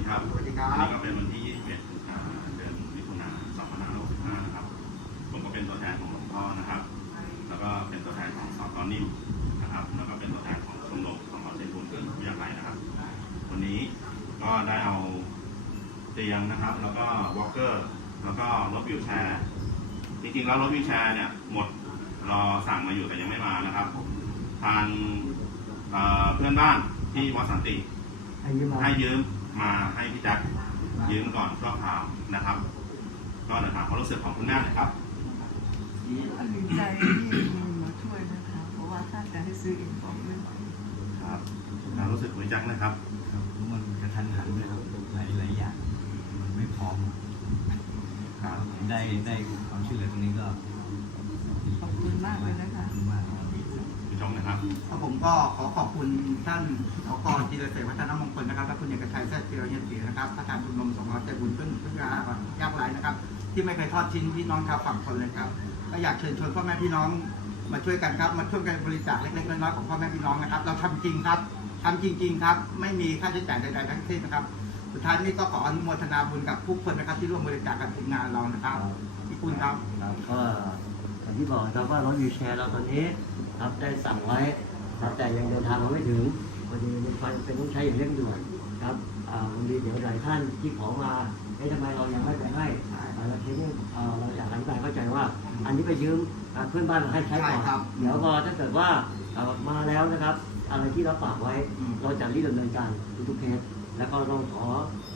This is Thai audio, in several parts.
ดีครับสวัสดีครัวันบนี้ก็เป็นวันที่ 21อ่าเดือนมิถุนายน2565นะครับ ผมก็เป็นตัวแทนของหลวงพ่อนะครับ แล้วก็เป็นตัวแทนของสกนิ่มนะครับ แล้วก็เป็นตัวแทนของชมรมของเราเซนบุญเพื่อนผู้ยากไร้นะครับ วันนี้ก็ได้เอาเตียงนะครับ แล้วก็วอล์กเกอร์ แล้วก็รถวิวแชร์ จริงๆ แล้วรถวิวแชร์เนี่ยหมดรอสั่งมาอยู่แต่ยังไม่มานะครับ ทางเอ่อเพื่อนบ้านที่วัดสันติให้ยืม มาให้ยืมมาให้พี่แจ็คยืมก่อนชั่วคราวนะครับ ก็เดี๋ยวถามความรู้สึกของคุณแม่หน่อยครับ ดีใจที่มีมาช่วยนะคะ เพราะว่าถ้าจะให้ซื้อเองก็ไม่ไหวครับความรู้สึกคุณแจ็คนะครับ ครับมันกระทันหันเลยครับหลายหลายอย่าง มันไม่พร้อมครับผมได้ได้ความช่วยเหลือตรงนี้ก็ดีขอบคุณมาก นะครับก็ผมก็ขอขอบคุณท่านสกจีรเสกวัฒนมงคลนะครับและคุณเอกชัยแท้เจียวเยียนศรีนะครับประธานชมรมสงฆ์ใจบุญเพื่อนเพื่อนยากไร้นะครับ ที่ไม่เคยทอดทิ้งพี่น้องชาวฝั่งคนเลยครับก็อยากเชิญชวนพ่อแม่พี่น้องมาช่วยกันครับมาช่วยกันบริจาคเล็กๆน้อยๆของพ่อแม่พี่น้องนะครับ เราทำจริงครับทำจริง ๆ ครับ ไม่มีค่าใช้จ่ายใดๆทั้งสิ้นนะครับ สุดท้ายนี้ก็ขออนุโมทนาบุญกับทุกคนนะครับที่ร่วมบริจาคกับทีมงานเรานะครับพี่คุณครับครับก็อย่าง ที่บอกนะครับว่ารถวีลแชร์เราตอนนี้ครับได้สั่งไว้ครับแต่ยังเดินทางมาไม่ถึงพอดีมันไฟเป็นต้องใช้อย่างเร่งด่วนครับอ่าบางทีเดี๋ยวหลายท่านที่ขอมาเอ๊ะทำไมเรายังไม่ไปให้อ่าเราทีนี้อ่าเราอยากอธิบายเข้าใจว่า อันนี้ไปยืมอ่าเพื่อนบ้านมาให้ใช้ก่อนใช่ครับเดี๋ยวพอถ้าเกิดว่าอ่ามาแล้วนะครับ อะไรที่เราฝากไว้อืมเราจะรีบดำเนินการทุกๆเคสแล้วก็ต้องขอ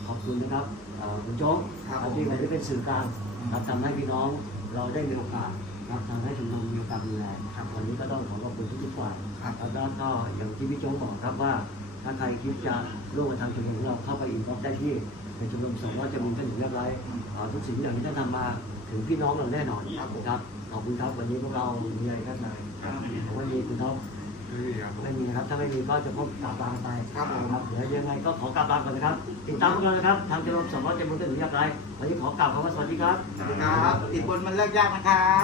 ขอบคุณนะครับเอ่อคุณโจ๊กครับที่มาได้เป็นสื่อกลางครับทำให้พี่น้องเราได้มีโอกาส ครับทำให้ชุมชนมีโอกาสดูแลครับวันนี้ก็ต้องขอขอบคุณทุกๆฝ่ายครับแล้วก็อย่างที่พี่โจ๊กบอกครับว่า ถ้าใครคิดจะร่วมกับทางชุมชนของเราเข้าไปอินบ็อกซ์ได้ที่ในชมรมสงฆ์ว่าจะมีท่านถึงเรียบร้อยอ่าทุกสิ่งทุกอย่างที่ท่านทำมาถึงพี่น้องเราแน่นอนครับผมครับขอบคุณครับวันนี้พวกเรามีอะไรครับนายครับไม่มีวันนี้คุณท็อป ไม่มีนะครับ ถ้าไม่มีก็จะพบกราบลาไปครับผมครับเดี๋ยวยังไงก็ขอกราบลาก่อนนะครับ ติดตามพวกเรานะครับ ทางเจริญสมรสเจริญมุนถึงอยากไรวันนี้ขอกราบคำว่าสวัสดีครับครับติดบนมันเลิกยากนะครับ